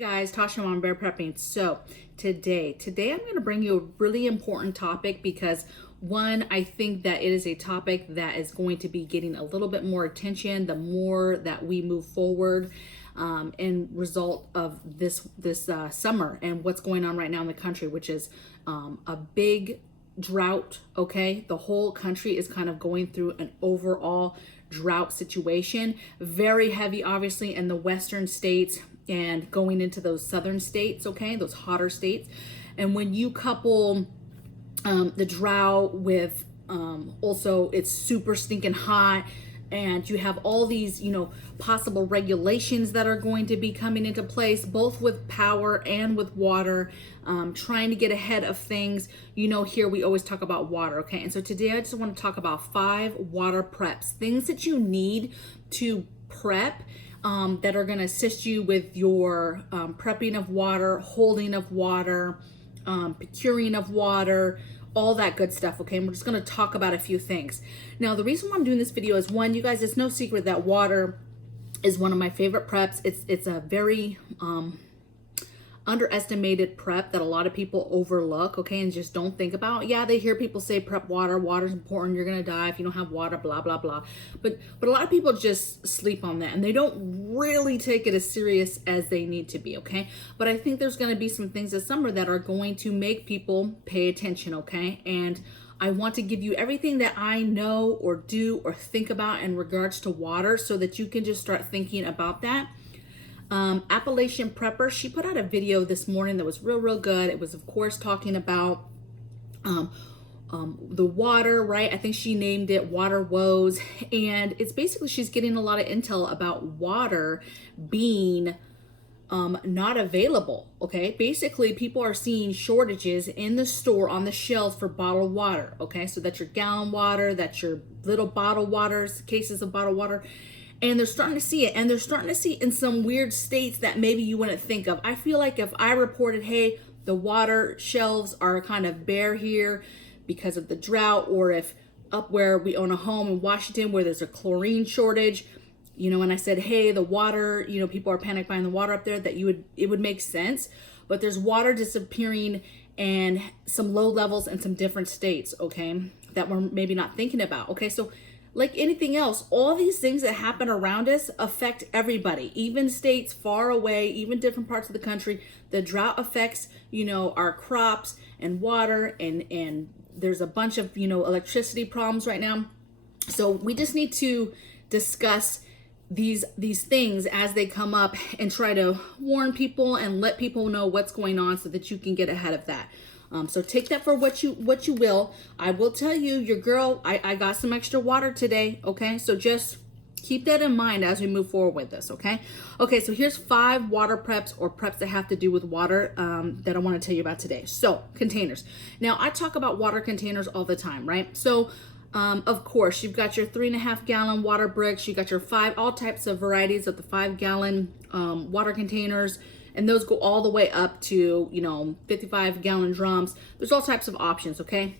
Guys, Tasha on Bear Prepping. So today I'm going to bring you a really important topic because one, I think that it is a topic that is going to be getting a little bit more attention the more that we move forward in result of this summer and what's going on right now in the country, which is a big drought. Okay, the whole country is kind of going through an overall drought situation, very heavy obviously in the western states and going into those southern states, okay, those hotter states. And when you couple the drought with also it's super stinking hot, and you have all these, possible regulations that are going to be coming into place, both with power and with water, trying to get ahead of things. Here we always talk about water, okay? And so today I just want to talk about 5 water preps, things that you need to prep that are going to assist you with your prepping of water, holding of water, procuring of water, all that good stuff, okay? And we're just going to talk about a few things. Now, the reason why I'm doing this video is, one, you guys, it's no secret that water is one of my favorite preps. It's a very underestimated prep that a lot of people overlook, okay, and just don't think about. Yeah, they hear people say prep water, water's important, you're gonna die if you don't have water, blah blah blah, but a lot of people just sleep on that and they don't really take it as serious as they need to be, okay? But I think there's going to be some things this summer that are going to make people pay attention, okay? And I want to give you everything that I know or do or think about in regards to water so that you can just start thinking about that. Appalachian Prepper, she put out a video this morning that was real good. It was, of course, talking about the water, right? I think she named it Water Woes. And it's basically she's getting a lot of intel about water being not available, okay? Basically, people are seeing shortages in the store on the shelves for bottled water, okay? So that's your gallon water, that's your little bottled waters, cases of bottled water. And they're starting to see it, and they're starting to see it in some weird states that maybe you wouldn't think of. I feel like if I reported, hey, the water shelves are kind of bare here because of the drought, or if up where we own a home in Washington where there's a chlorine shortage, and I said, hey, the water, people are panic buying the water up there, that it would make sense. But there's water disappearing and some low levels in some different states, okay, that we're maybe not thinking about, okay? So like anything else, all these things that happen around us affect everybody, even states far away, even different parts of the country. The drought affects, our crops and water, and there's a bunch of, electricity problems right now. So we just need to discuss these things as they come up and try to warn people and let people know what's going on so that you can get ahead of that. So take that for what you will. I will tell you, your girl, I got some extra water today, okay? So just keep that in mind as we move forward with this, okay? Okay, so here's 5 water preps or preps that have to do with water that I want to tell you about today. So, containers. Now, I talk about water containers all the time, right? So, of course, you've got your 3.5 gallon water bricks. You got your 5, all types of varieties of the 5 gallon water containers. And those go all the way up to, 55 gallon drums. There's all types of options, okay?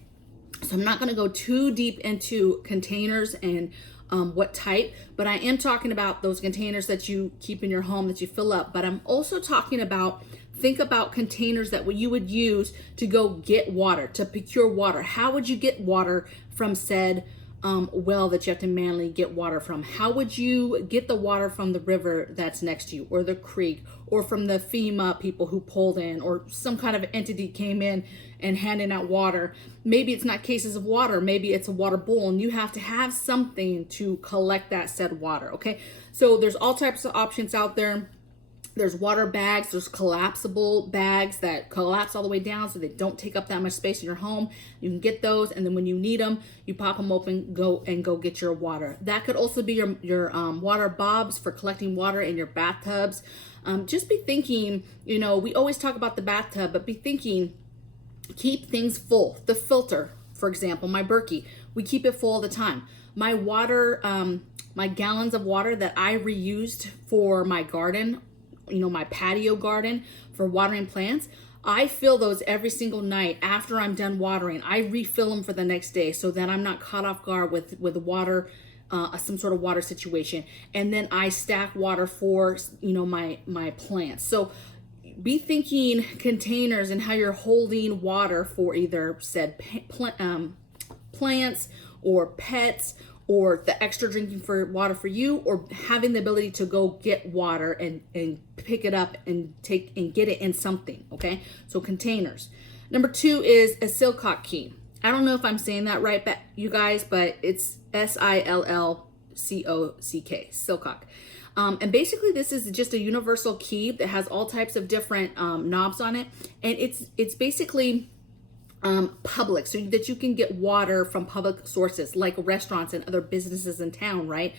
So I'm not gonna go too deep into containers and what type, but I am talking about those containers that you keep in your home that you fill up. But I'm also talking about, think about containers that you would use to go get water, to procure water. How would you get water from said well that you have to manually get water from? How would you get the water from the river that's next to you, or the creek, or from the FEMA people who pulled in, or some kind of entity came in and handing out water? Maybe it's not cases of water, maybe it's a water bowl, and you have to have something to collect that said water, okay? So there's all types of options out there. There's water bags, there's collapsible bags that collapse all the way down so they don't take up that much space in your home. You can get those, and then when you need them, you pop them open, go get your water. That could also be your water bobs for collecting water in your bathtubs. Just be thinking, we always talk about the bathtub, but be thinking, keep things full. The filter, for example, my Berkey, we keep it full all the time. My water, my gallons of water that I reused for my garden, my patio garden for watering plants, I fill those every single night after I'm done watering. I refill them for the next day so that I'm not caught off guard with water, some sort of water situation. And then I stack water for, my plants. So be thinking containers and how you're holding water for either said plants or pets, or the extra drinking for water for you, or having the ability to go get water and pick it up and get it in something. Okay, so containers. Number 2 is a silcock key. I don't know if I'm saying that right, you guys, but it's SILLCOCK, silcock. And basically this is just a universal key that has all types of different knobs on it, and it's basically public, so that you can get water from public sources like restaurants and other businesses in town, right?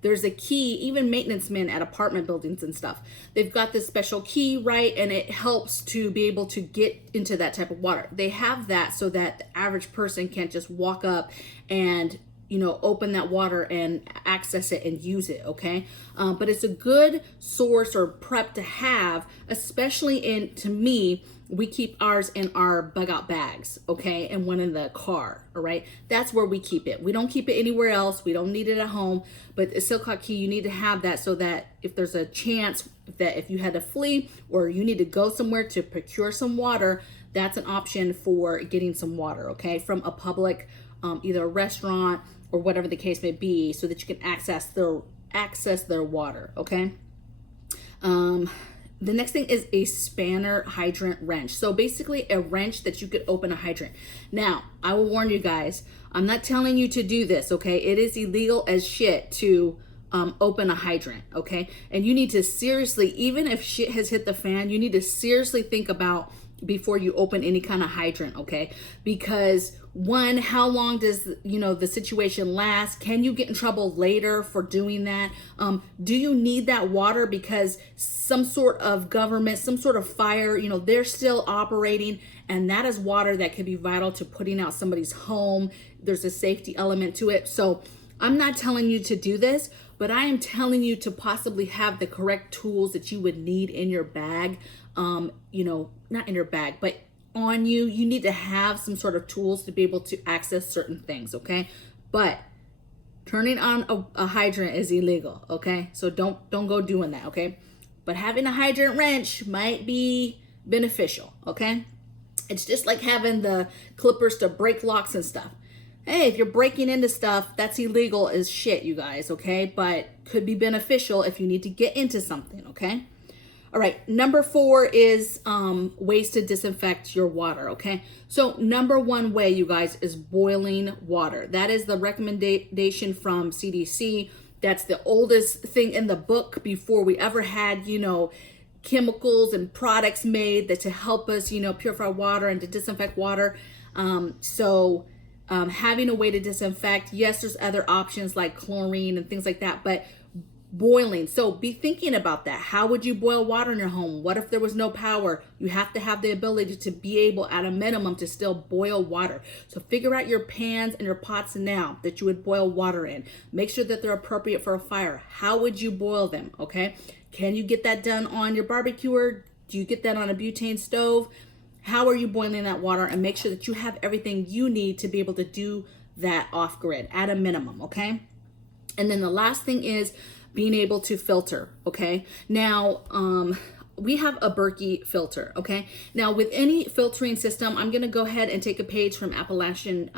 There's a key, even maintenance men at apartment buildings and stuff, they've got this special key, right? And it helps to be able to get into that type of water. They have that so that the average person can't just walk up and, you know, open that water and access it and use it, okay? But it's a good source or prep to have, especially to me, we keep ours in our bug out bags, okay? And one in the car, all right? That's where we keep it. We don't keep it anywhere else. We don't need it at home. But a silcock key, you need to have that so that if there's a chance that if you had to flee or you need to go somewhere to procure some water, that's an option for getting some water, okay? From a public, either a restaurant or whatever the case may be, so that you can access their water, okay? The next thing is a spanner hydrant wrench. So basically a wrench that you could open a hydrant. Now, I will warn you guys, I'm not telling you to do this, okay? It is illegal as shit to open a hydrant, okay? And you need to seriously, even if shit has hit the fan, you need to seriously think about before you open any kind of hydrant, okay? Because one, how long does, you know, the situation last? Can you get in trouble later for doing that? Do you need that water because some sort of government, some sort of fire, you know, they're still operating, and that is water that could be vital to putting out somebody's home. There's a safety element to it. So I'm not telling you to do this, but I am telling you to possibly have the correct tools that you would need in your bag. You know, not in your bag, but on you. You need to have some sort of tools to be able to access certain things, okay? But turning on a hydrant is illegal, okay? So don't go doing that, okay? But having a hydrant wrench might be beneficial, okay? It's just like having the clippers to break locks and stuff. Hey, if you're breaking into stuff, that's illegal as shit, you guys, okay? But could be beneficial if you need to get into something, okay? All right, number 4 is ways to disinfect your water, okay? So number 1 way, you guys, is boiling water. That is the recommendation from CDC. That's the oldest thing in the book before we ever had, you know, chemicals and products made that to help us, you know, purify water and to disinfect water. Having a way to disinfect, yes, there's other options like chlorine and things like that, but boiling. So be thinking about that. How would you boil water in your home? What if there was no power? You have to have the ability to be able, at a minimum, to still boil water. So figure out your pans and your pots now that you would boil water in. Make sure that they're appropriate for a fire. How would you boil them? Okay. Can you get that done on your barbecuer? Do you get that on a butane stove? How are you boiling that water? And make sure that you have everything you need to be able to do that off grid at a minimum. Okay. And then the last thing is being able to filter, okay? Now, we have a Berkey filter, okay? Now, with any filtering system, I'm gonna go ahead and take a page from Appalachian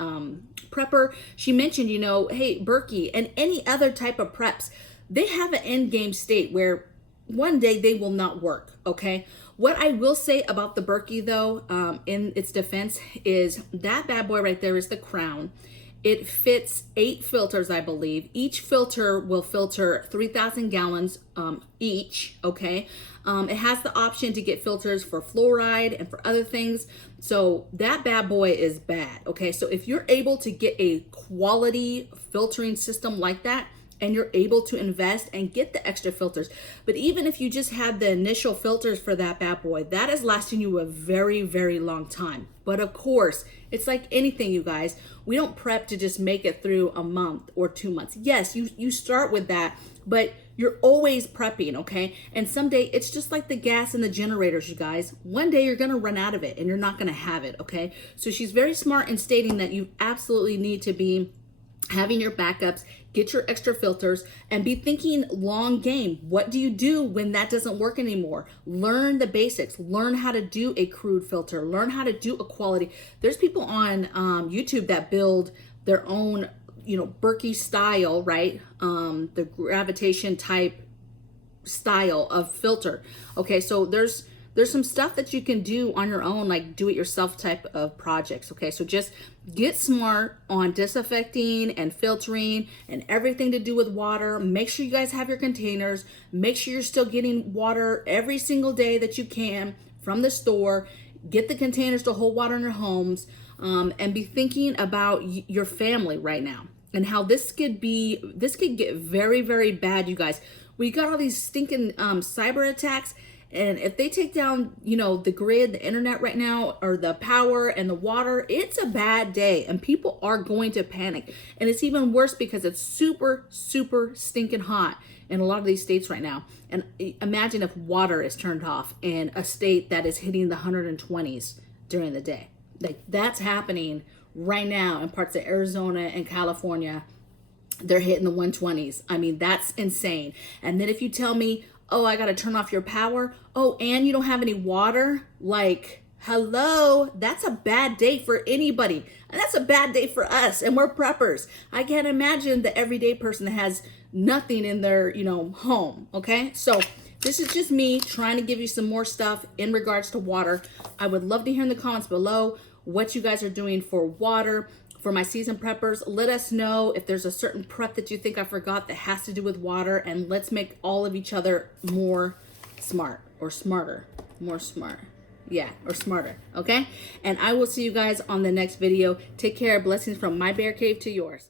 Prepper. She mentioned, you know, hey, Berkey and any other type of preps, they have an end game state where one day they will not work, okay? What I will say about the Berkey, though, in its defense, is that bad boy right there is the crown. It fits 8 filters, I believe. Each filter will filter 3,000 gallons each, okay? It has the option to get filters for fluoride and for other things. So that bad boy is bad, okay? So if you're able to get a quality filtering system like that, and you're able to invest and get the extra filters. But even if you just had the initial filters for that bad boy, that is lasting you a very, very long time. But of course, it's like anything, you guys. We don't prep to just make it through a month or 2 months. Yes, you start with that, but you're always prepping, okay? And someday, it's just like the gas and the generators, you guys. One day you're gonna run out of it and you're not gonna have it, okay? So she's very smart in stating that you absolutely need to be having your backups, get your extra filters, and be thinking long game. What do you do when that doesn't work anymore? Learn the basics. Learn how to do a crude filter. Learn how to do a quality. There's people on YouTube that build their own, Berkey style, right? The gravitation type style of filter. Okay, so there's some stuff that you can do on your own, like do it yourself type of projects. Okay, so just get smart on disinfecting and filtering and everything to do with water. Make sure you guys have your containers. Make sure you're still getting water every single day that you can from the store. Get the containers to hold water in your homes, and be thinking about your family right now and how this could get very, very bad, you guys. We got all these stinking cyber attacks. And if they take down, the grid, the internet right now, or the power and the water, it's a bad day and people are going to panic. And it's even worse because it's super, super stinking hot in a lot of these states right now. And imagine if water is turned off in a state that is hitting the 120s during the day. Like, that's happening right now in parts of Arizona and California. They're hitting the 120s. I mean, that's insane. And then if you tell me, oh, I got to turn off your power. Oh, and you don't have any water. Like, hello, that's a bad day for anybody. And that's a bad day for us. And we're preppers. I can't imagine the everyday person that has nothing in their, home. Okay. So this is just me trying to give you some more stuff in regards to water. I would love to hear in the comments below what you guys are doing for water. For my season preppers, let us know if there's a certain prep that you think I forgot that has to do with water, and let's make all of each other more smart or smarter. More smart. Yeah, or smarter. Okay? And I will see you guys on the next video. Take care. Blessings from my bear cave to yours.